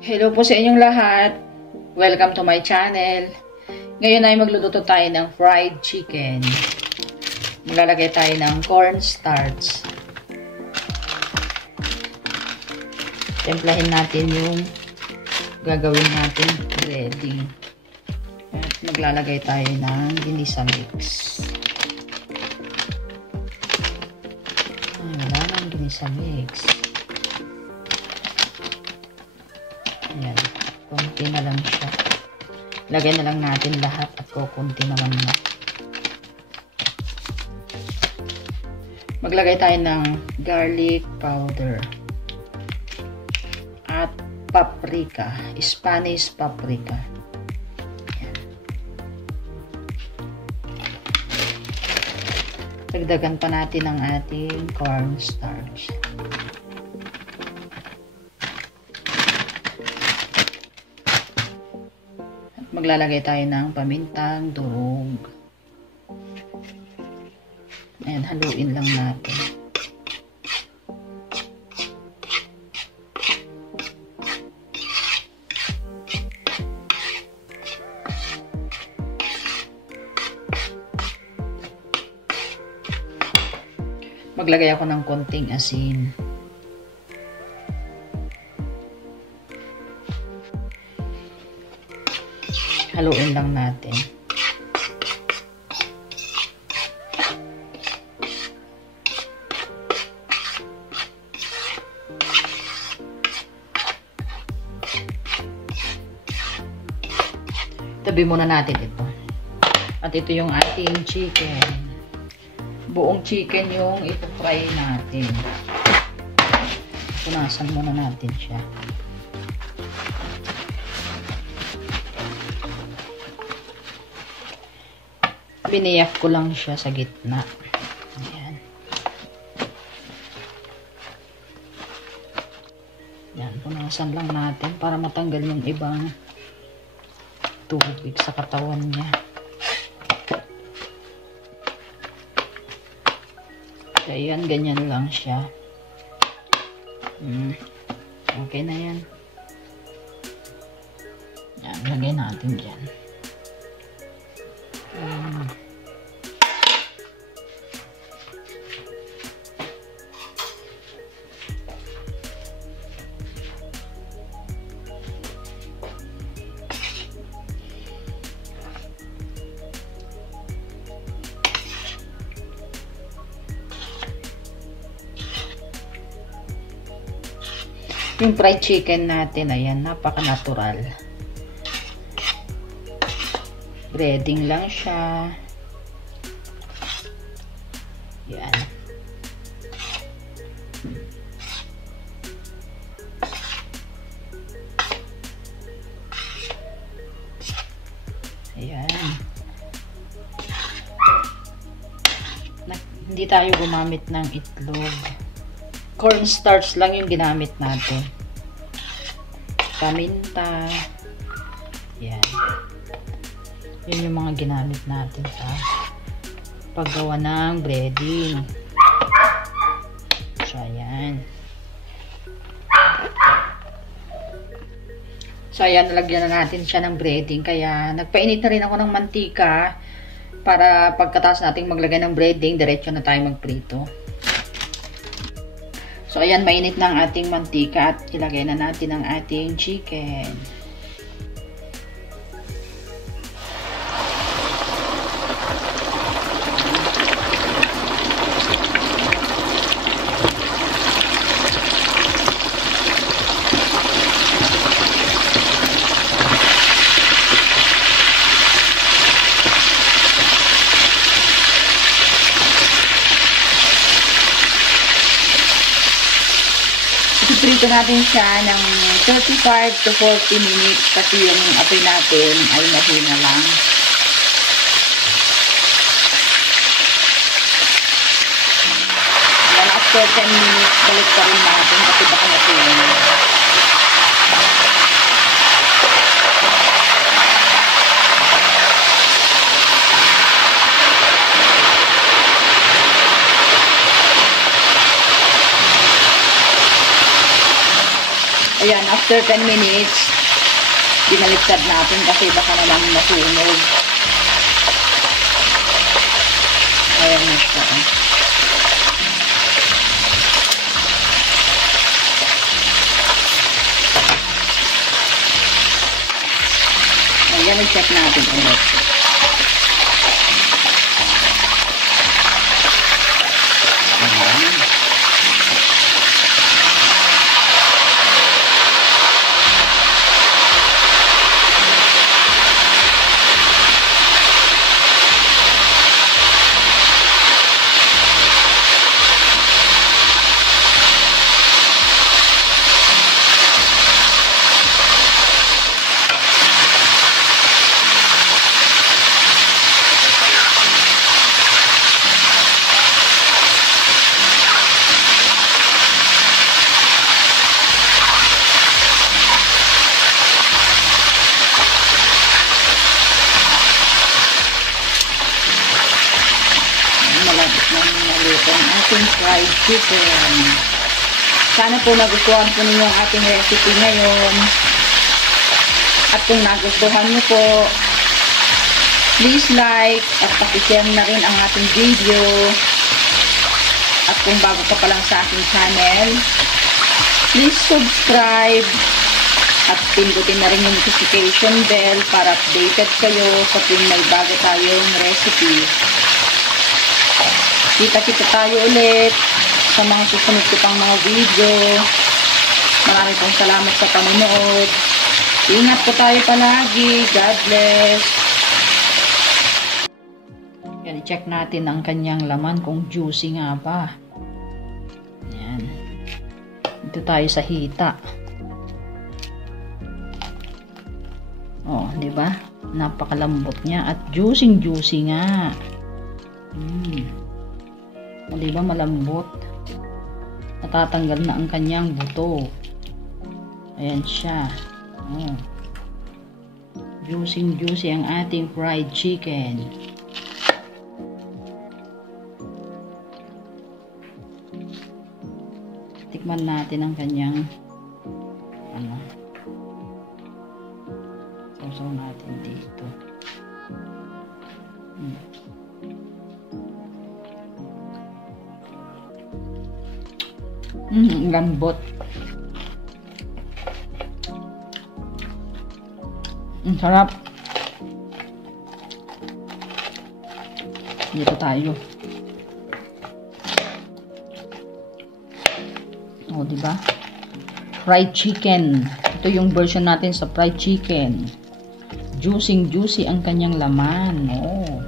Hello po sa inyong lahat. Welcome to my channel. Ngayon ay magluluto tayo ng fried chicken. Maglalagay tayo ng cornstarch. Templahin natin yung gagawin natin breading. At maglalagay tayo ng ginisa mix. Wala nang ginisa mix. Ayan, konti na lang siya. Lagay na lang natin lahat at kukunti naman na. Maglagay tayo ng garlic powder at paprika, Spanish paprika. Ayan. Dagdagan pa natin ang ating cornstarch. Maglalagay tayo ng pamintang durog. Ayan, haluin lang natin. Maglagay ako ng konting asin. Haluin lang natin. Tabi muna natin ito. At ito yung ating chicken. Buong chicken yung ipopry natin. Punasan muna natin siya. Biniyak ko lang siya sa gitna. Ayan. Ayan, punasan lang natin para matanggal yung ibang tubig sa katawan niya. Ayan, ganyan lang siya. Okay na yan. Ayan, lagay natin dyan. Yung fried chicken natin, ayan, napaka-natural. Breading lang siya. Ayan. Ayan. Hindi tayo gumamit ng itlog. Cornstarch lang yung ginamit natin. Paminta. Yan. Yun yung mga ginamit natin sa paggawa ng breading. So, ayan. So, ayan. Nalagyan na natin siya ng breading. Kaya, nagpainit na rin ako ng mantika para pagkatapos nating maglagay ng breading, diretso na tayo magprito. So, ayan, mainit na ang ating mantika at ilagay na natin ang ating chicken. Prito natin siya ng 35 to 40 minutes kasi yung apoy natin ay mahina lang. Yan, after 10 minutes, balik pa rin natin kasi baka natuloy. Ayan, after 10 minutes, binaliktad natin kasi baka naman masunog. Ayan na siya. Ayan, i-check natin ulit. Maluto ang ating fried chicken. Sana po nagustuhan po ninyo ang ating recipe ngayon. At kung nagustuhan nyo po, please like at pakishare na rin ang ating video. At kung bago ka pa lang sa aking channel, please subscribe at pindutin na rin yung notification bell para updated kayo sa tuwing may bago tayong recipe. Kita-kita tayo ulit sa mga susunod ko pang mga video. Maraming pong salamat sa panonood. Ingat po tayo palagi. God bless. Yan, i-check natin ang kanyang laman kung juicy nga ba. Yan. Dito tayo sa hita. Oh, di ba? Napakalambot niya at juicy nga. O, diba malambot? Natatanggal na ang kanyang buto. Ayan siya. Oh. Juicy ang ating fried chicken. Tikman natin ang kanyang sausaw natin dito. Lambot. Sarap. Dito tayo. O, diba? Fried chicken. Ito yung version natin sa fried chicken. Juicy ang kanyang laman. Oh.